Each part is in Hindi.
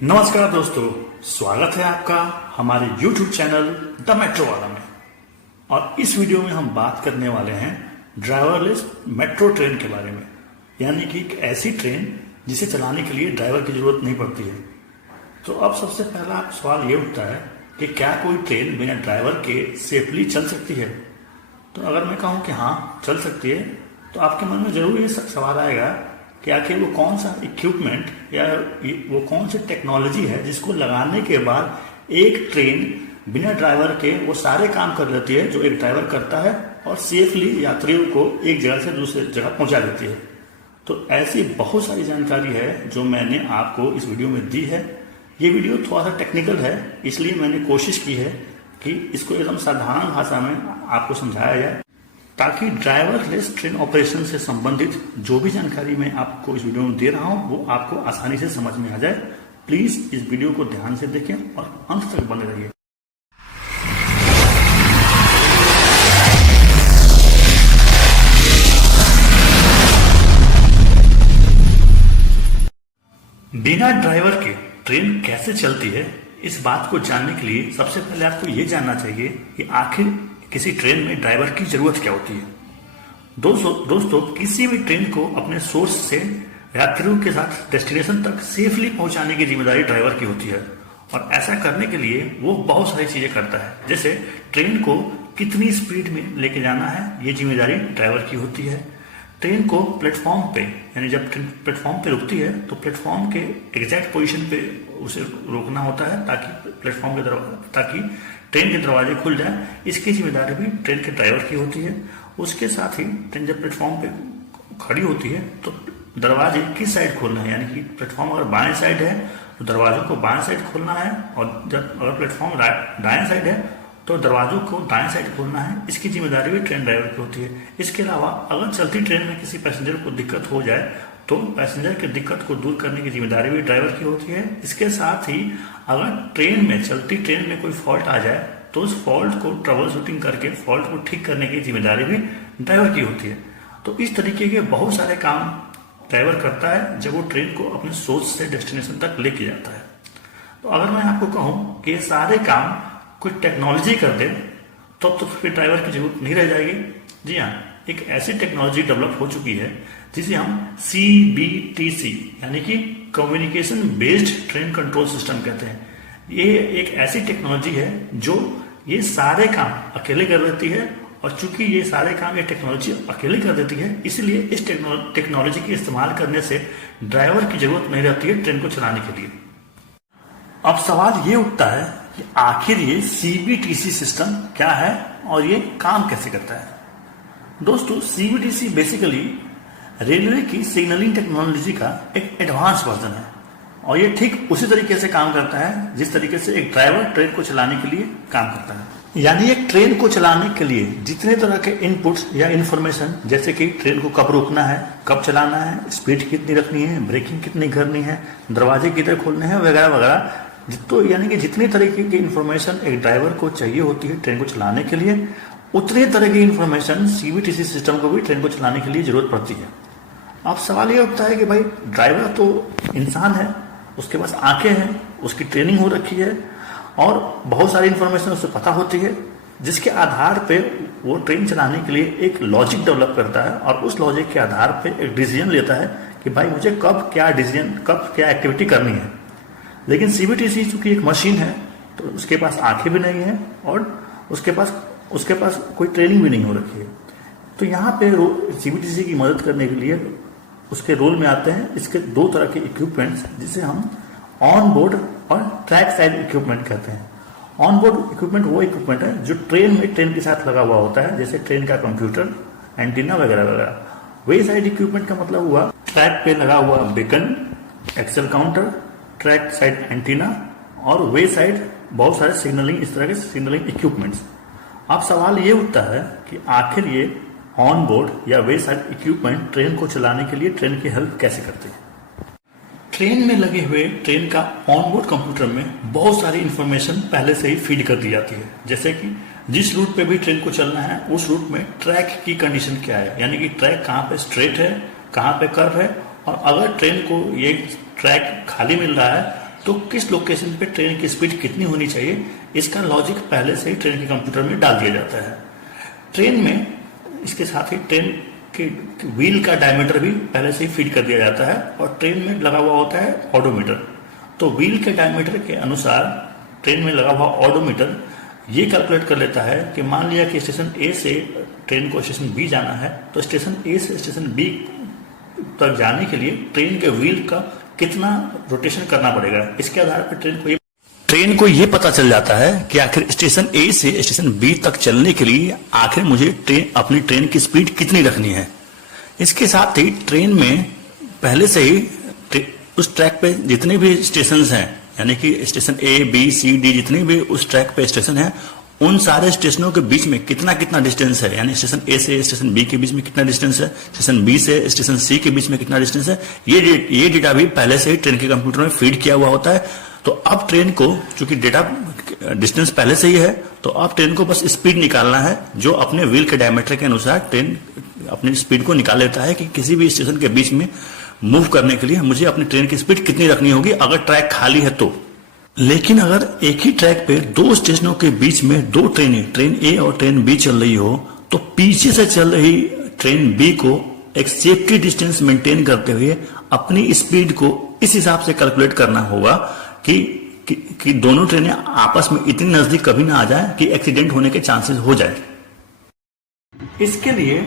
नमस्कार दोस्तों, स्वागत है आपका हमारे YouTube चैनल द मेट्रो वाला में। और इस वीडियो में हम बात करने वाले हैं ड्राइवरलेस मेट्रो ट्रेन के बारे में, यानी कि एक ऐसी ट्रेन जिसे चलाने के लिए ड्राइवर की जरूरत नहीं पड़ती है। तो अब सबसे पहला सवाल ये उठता है कि क्या कोई ट्रेन बिना ड्राइवर के सेफली चल सकती है। तो अगर मैं कहूँ कि हाँ चल सकती है, तो आपके मन में जरूर ये सवाल आएगा कि आखिर वो कौन सा इक्विपमेंट या वो कौन सी टेक्नोलॉजी है जिसको लगाने के बाद एक ट्रेन बिना ड्राइवर के वो सारे काम कर लेती है जो एक ड्राइवर करता है और सेफली यात्रियों को एक जगह से दूसरी जगह पहुंचा देती है। तो ऐसी बहुत सारी जानकारी है जो मैंने आपको इस वीडियो में दी है। ये वीडियो थोड़ा सा टेक्निकल है, इसलिए मैंने कोशिश की है कि इसको एकदम साधारण भाषा में आपको समझाया जाए, ताकि ड्राइवरलेस ट्रेन ऑपरेशन से संबंधित जो भी जानकारी मैं आपको इस वीडियो में दे रहा हूं वो आपको आसानी से समझ में आ जाए। प्लीज इस वीडियो को ध्यान से देखें और अंत तक बने रहिए। बिना ड्राइवर के ट्रेन कैसे चलती है, इस बात को जानने के लिए सबसे पहले आपको ये जानना चाहिए कि आखिर किसी ट्रेन में ड्राइवर की जरूरत क्या होती है। दोस्तों किसी भी ट्रेन को अपने सोर्स से यात्रियों के साथ डेस्टिनेशन तक सेफली पहुंचाने की जिम्मेदारी ड्राइवर की होती है। और ऐसा करने के लिए वो बहुत सारी चीजें करता है, जैसे ट्रेन को कितनी स्पीड में लेके जाना है, ये जिम्मेदारी ड्राइवर की होती है। ट्रेन को प्लेटफॉर्म पे, यानी जब ट्रेन प्लेटफॉर्म पे रुकती है तो प्लेटफॉर्म के एग्जैक्ट पोजीशन पे उसे रोकना होता है ताकि ट्रेन के दरवाजे खुल जाए। इसकी जिम्मेदारी भी ट्रेन के ड्राइवर की होती है। उसके साथ ही ट्रेन जब प्लेटफॉर्म पे खड़ी होती है तो दरवाजे किस साइड खोलना है, यानी कि प्लेटफॉर्म अगर बाएं साइड है तो दरवाजों को बाएं साइड खोलना है, और जब अगर प्लेटफॉर्म दाएं साइड है तो दरवाजों को दाएं साइड खोलना है। इसकी जिम्मेदारी भी ट्रेन ड्राइवर की होती है। इसके अलावा अगर चलती ट्रेन में किसी पैसेंजर को दिक्कत हो जाए तो पैसेंजर की दिक्कत को दूर करने की जिम्मेदारी भी ड्राइवर की होती है। इसके साथ ही अगर चलती ट्रेन में कोई फॉल्ट आ जाए तो उस फॉल्ट को ट्रबल शूटिंग करके फॉल्ट को ठीक करने की जिम्मेदारी भी ड्राइवर की होती है। तो इस तरीके के बहुत सारे काम ड्राइवर करता है जब वो ट्रेन को अपने सोर्स से डेस्टिनेशन तक लेके जाता है। तो अगर मैं आपको कहूँ कि ये सारे काम कोई टेक्नोलॉजी कर दे तो फिर ड्राइवर की जरूरत नहीं रह जाएगी। जी हाँ, एक ऐसी टेक्नोलॉजी डेवलप हो चुकी है जिसे हम CBTC यानी कि communication based train control system कहते हैं। ये एक ऐसी टेक्नोलॉजी है जो ये सारे काम अकेले कर देती है, और चूंकि ये सारे काम ये टेक्नोलॉजी अकेले कर देती है, इसलिए इस टेक्नोलॉजी के इस्तेमाल करने से ड्राइवर की जरूरत नहीं रहती है ट्रेन को चलाने के लिए। अब सवाल ये उठता है कि आखिर ये CBTC सिस्टम क्या है और ये काम कैसे करता है। दोस्तों CBTC बेसिकली रेलवे की सिग्नलिंग टेक्नोलॉजी का एक एडवांस वर्जन है, और ये ठीक उसी तरीके से काम करता है जिस तरीके से एक ड्राइवर ट्रेन को चलाने के लिए काम करता है। यानी एक ट्रेन को चलाने के लिए जितने तरह के इनपुट्स या इंफॉर्मेशन, जैसे कि ट्रेन को कब रोकना है, कब चलाना है, स्पीड कितनी रखनी है, ब्रेकिंग कितनी करनी है, दरवाजे किधर खोलने हैं, वगैरह वगैरह, तो यानी कि जितनी तरीके की इंफॉर्मेशन एक ड्राइवर को चाहिए होती है ट्रेन को चलाने के लिए, उतनी तरह की इंफॉर्मेशन CBTC सिस्टम को भी ट्रेन को चलाने के लिए जरूरत पड़ती है। अब सवाल ये उठता है कि भाई ड्राइवर तो इंसान है, उसके पास आंखें हैं, उसकी ट्रेनिंग हो रखी है और बहुत सारी इंफॉर्मेशन उसे पता होती है, जिसके आधार पे वो ट्रेन चलाने के लिए एक लॉजिक डेवलप करता है, और उस लॉजिक के आधार पे एक डिसीजन लेता है कि भाई मुझे कब क्या एक्टिविटी करनी है। लेकिन CBTC चूंकि एक मशीन है तो उसके पास आंखें भी नहीं है और उसके पास कोई ट्रेनिंग भी नहीं हो रखी है। तो यहाँ पे CBTC की मदद करने के लिए उसके रोल में आते हैं इसके दो तरह के इक्विपमेंट्स, जिसे हम ऑन बोर्ड और ट्रैक साइड इक्विपमेंट कहते हैं। ऑन बोर्ड इक्विपमेंट वो इक्विपमेंट है जो ट्रेन के साथ लगा हुआ होता है, जैसे ट्रेन का कंप्यूटर, एंटीना वगैरह वगैरह। वे साइड इक्विपमेंट का मतलब हुआ ट्रैक पे लगा हुआ beacon, axle counter, track side antenna, और वे साइड बहुत सारे सिग्नलिंग, इस तरह के सिग्नलिंग इक्विपमेंट्स। अब सवाल ये उठता है कि आखिर ये ऑन बोर्ड या वे साइड इक्विपमेंट ट्रेन को चलाने के लिए ट्रेन की हेल्प कैसे करते हैं। ट्रेन में लगे हुए ट्रेन का ऑन बोर्ड कंप्यूटर में बहुत सारी इंफॉर्मेशन पहले से ही फीड कर दी जाती है, जैसे कि जिस रूट पे भी ट्रेन को चलना है उस रूट में ट्रैक की कंडीशन क्या है, यानी कि ट्रैक कहाँ पे स्ट्रेट है, कहाँ पे कर्व है, और अगर ट्रेन को ये ट्रैक खाली मिल रहा है तो किस लोकेशन पे ट्रेन की स्पीड कितनी होनी चाहिए, इसका लॉजिक पहले से ही ट्रेन के कंप्यूटर में डाल दिया जाता है। ट्रेन में इसके साथ ही ट्रेन के व्हील का डायमीटर भी पहले से ही फीड कर दिया जाता है और ट्रेन में लगा हुआ होता है ऑडोमीटर। तो व्हील के डायमीटर के अनुसार ट्रेन में लगा हुआ ऑडोमीटर ये कैलकुलेट कर लेता है कि मान लिया कि स्टेशन ए से ट्रेन को स्टेशन बी जाना है, तो स्टेशन ए से स्टेशन बी तक जाने के लिए ट्रेन के व्हील का कितना रोटेशन करना पड़ेगा। इसके आधार पर ट्रेन को ये पता चल जाता है कि आखिर स्टेशन ए से स्टेशन बी तक चलने के लिए आखिर मुझे अपनी ट्रेन की स्पीड कितनी रखनी है। इसके साथ ही ट्रेन में पहले से ही उस ट्रैक पे जितने भी स्टेशन हैं, यानी कि station A B C D जितने भी उस ट्रैक पे स्टेशन है, उन सारे स्टेशनों के बीच में कितना कितना डिस्टेंस है, यानी स्टेशन ए से स्टेशन बी के बीच में कितना डिस्टेंस है, स्टेशन बी से स्टेशन सी के बीच में कितना डिस्टेंस है, ये डेटा भी पहले से ही ट्रेन के कंप्यूटर में फीड किया हुआ होता है। तो अब ट्रेन को, चूंकि डेटा डिस्टेंस पहले से ही है, तो अब ट्रेन को बस स्पीड निकालना है, जो अपने व्हील के डायमीटर के अनुसार ट्रेन अपनी स्पीड को निकाल लेता है कि किसी भी स्टेशन के बीच में मूव करने के लिए मुझे अपनी ट्रेन की स्पीड कितनी रखनी होगी अगर ट्रैक खाली है तो। लेकिन अगर एक ही ट्रैक पे दो स्टेशनों के बीच में दो ट्रेनें, ट्रेन ए और ट्रेन बी चल रही हो, तो पीछे से चल रही ट्रेन बी को एक सेफ्टी डिस्टेंस मेंटेन करते हुए अपनी स्पीड को इस हिसाब से कैलकुलेट करना होगा कि दोनों ट्रेनें आपस में इतनी नजदीक कभी ना आ जाए कि एक्सीडेंट होने के चांसेस हो जाए। इसके लिए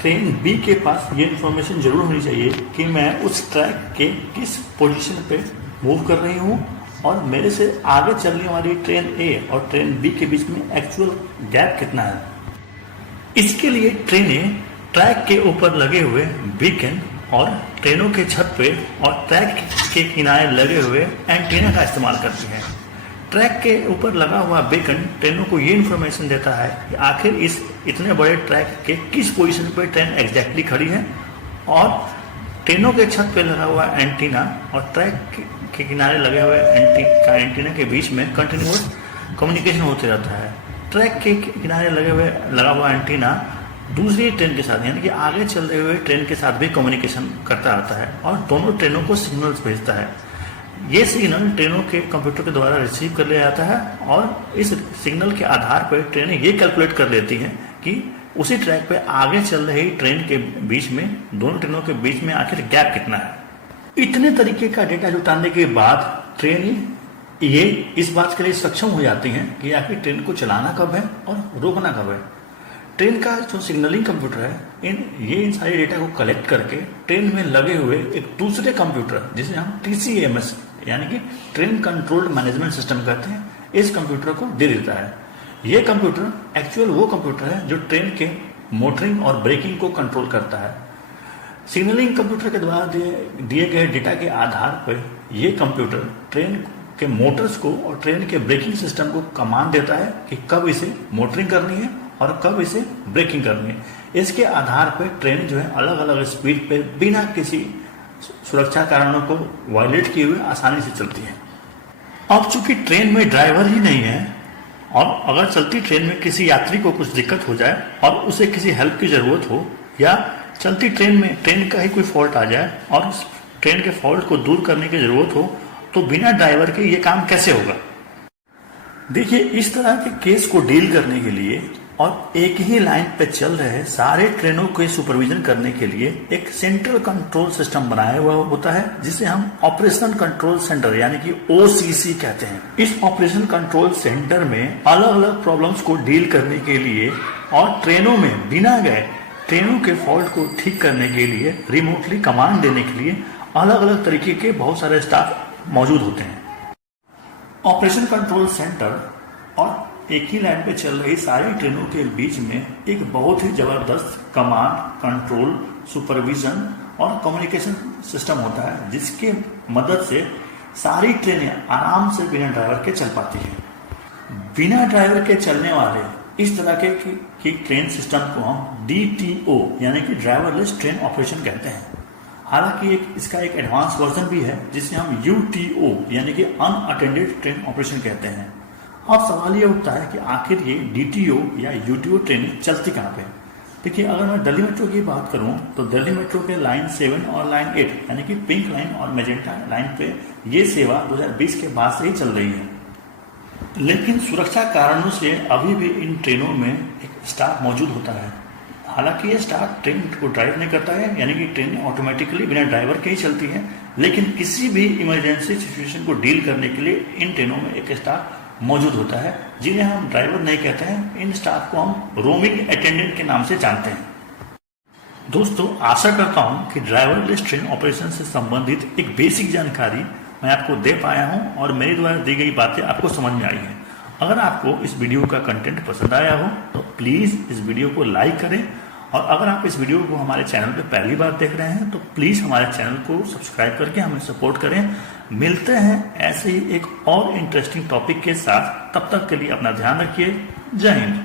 ट्रेन बी के पास ये इंफॉर्मेशन जरूर होनी चाहिए कि मैं उस ट्रैक के किस पोजीशन पे मूव कर रही हूँ और मेरे से आगे चलने वाली ट्रेन ए और ट्रेन बी के बीच में एक्चुअल गैप कितना है। इसके लिए ट्रेनें ट्रैक के ऊपर लगे हुए बीकन और ट्रेनों के छत पे और ट्रैक के किनारे लगे हुए एंटीना का इस्तेमाल करती हैं। ट्रैक के ऊपर लगा हुआ बीकन ट्रेनों को ये इन्फॉर्मेशन देता है कि आखिर इस इतने बड़े ट्रैक के किस पोजीशन पर ट्रेन एग्जैक्टली खड़ी है, और ट्रेनों के छत पे लगा हुआ एंटीना और ट्रैक के किनारे लगे हुए एंटीना के बीच में कंटिन्यूअस कम्युनिकेशन होते रहता है। ट्रैक के किनारे लगा हुआ एंटीना दूसरी ट्रेन के साथ, यानी कि आगे चल रहे हुए ट्रेन के साथ भी कम्युनिकेशन करता रहता है और दोनों ट्रेनों को सिग्नल्स भेजता है। ये सिग्नल ट्रेनों के कंप्यूटर के द्वारा रिसीव कर लिया जाता है और इस सिग्नल के आधार पर ट्रेनें ये कैलकुलेट कर लेती हैं कि उसी ट्रैक पे आगे चल रही ट्रेन के बीच में, दोनों ट्रेनों के बीच में आखिर गैप कितना है। इतने तरीके का डेटा जुटाने के बाद ट्रेन ये इस बात के लिए सक्षम हो जाती हैं कि आखिर ट्रेन को चलाना कब है और रोकना कब है। ट्रेन का जो सिग्नलिंग कंप्यूटर है, इन सारे डेटा को कलेक्ट करके ट्रेन में लगे हुए एक दूसरे कंप्यूटर, जिसे हम TCMS यानी कि ट्रेन कंट्रोल्ड मैनेजमेंट सिस्टम कहते हैं, इस कंप्यूटर को दे देता है। ये कंप्यूटर एक्चुअल वो कंप्यूटर है जो ट्रेन के मोटरिंग और ब्रेकिंग को कंट्रोल करता है। सिग्नलिंग कंप्यूटर के द्वारा दिए गए डेटा के आधार पर यह कंप्यूटर ट्रेन के मोटर्स को और ट्रेन के ब्रेकिंग सिस्टम को कमांड देता है कि कब इसे मोटरिंग करनी है और कब इसे ब्रेकिंग करनी है। इसके आधार पर ट्रेन जो है अलग अलग स्पीड पे बिना किसी सुरक्षा कारणों को वायलेट किए हुए आसानी से चलती है। अब चूंकि ट्रेन में ड्राइवर ही नहीं है और अगर चलती ट्रेन में किसी यात्री को कुछ दिक्कत हो जाए और उसे किसी हेल्प की जरूरत हो, या चलती ट्रेन में ट्रेन का ही कोई फॉल्ट आ जाए और उस ट्रेन के फॉल्ट को दूर करने की जरूरत हो, तो बिना ड्राइवर के ये काम कैसे होगा। देखिए, इस तरह के केस को डील करने के लिए और एक ही लाइन पे चल रहे सारे ट्रेनों के सुपरविजन करने के लिए एक सेंट्रल कंट्रोल सिस्टम बनाया हुआ होता है, जिसे हम ऑपरेशन कंट्रोल सेंटर यानी कि OCC कहते हैं। इस ऑपरेशन कंट्रोल सेंटर में अलग अलग प्रॉब्लम्स को डील करने के लिए और ट्रेनों में बिना गए ट्रेनों के फॉल्ट को ठीक करने के लिए, रिमोटली कमांड देने के लिए अलग अलग तरीके के बहुत सारे स्टाफ मौजूद होते हैं। ऑपरेशन कंट्रोल सेंटर और एक ही लाइन पे चल रही सारी ट्रेनों के बीच में एक बहुत ही जबरदस्त कमांड, कंट्रोल, सुपरविजन और कम्युनिकेशन सिस्टम होता है, जिसके मदद से सारी ट्रेनें आराम से बिना ड्राइवर के चल पाती है। बिना ड्राइवर के चलने वाले इस तरह के ट्रेन सिस्टम को हम DTO यानी कि ड्राइवरलेस ट्रेन ऑपरेशन कहते हैं। हालांकि इसका एक एडवांस वर्जन भी है जिसे हम UTO यानी कि अनअटेंडेड ट्रेन ऑपरेशन कहते हैं। अब सवाल यह उठता है कि आखिर ये DTO या UTO ट्रेनें चलती कहाँ पे। देखिए, अगर मैं दिल्ली मेट्रो की बात करूं तो दिल्ली मेट्रो के लाइन 7 और लाइन 8 यानी कि पिंक लाइन और मैजेंटा लाइन पे ये सेवा 2020 के बाद से ही चल रही है। लेकिन सुरक्षा कारणों से अभी भी इन ट्रेनों में एक स्टाफ मौजूद होता है। हालांकि ये स्टाफ ट्रेन को ड्राइव नहीं करता है, यानी कि ट्रेन ऑटोमेटिकली बिना ड्राइवर के ही चलती है, लेकिन किसी भी इमरजेंसी सिचुएशन को डील करने के लिए इन ट्रेनों में एक स्टाफ मौजूद होता है, जिन्हें हम ड्राइवर नहीं कहते हैं। इन स्टाफ को हम रोमिंग अटेंडेंट के नाम से जानते हैं। दोस्तों, आशा करता हूं कि ड्राइवरलेस ट्रेन ऑपरेशन से संबंधित एक बेसिक जानकारी मैं आपको दे पाया हूं और मेरे द्वारा दी गई बातें आपको समझ में आई हैं। अगर आपको इस वीडियो का कंटेंट पसंद आया हो तो प्लीज़ इस वीडियो को लाइक करें, और अगर आप इस वीडियो को हमारे चैनल पर पहली बार देख रहे हैं तो प्लीज़ हमारे चैनल को सब्सक्राइब करके हमें सपोर्ट करें। मिलते हैं ऐसे ही एक और इंटरेस्टिंग टॉपिक के साथ। तब तक के लिए अपना ध्यान रखिए। जय हिंद।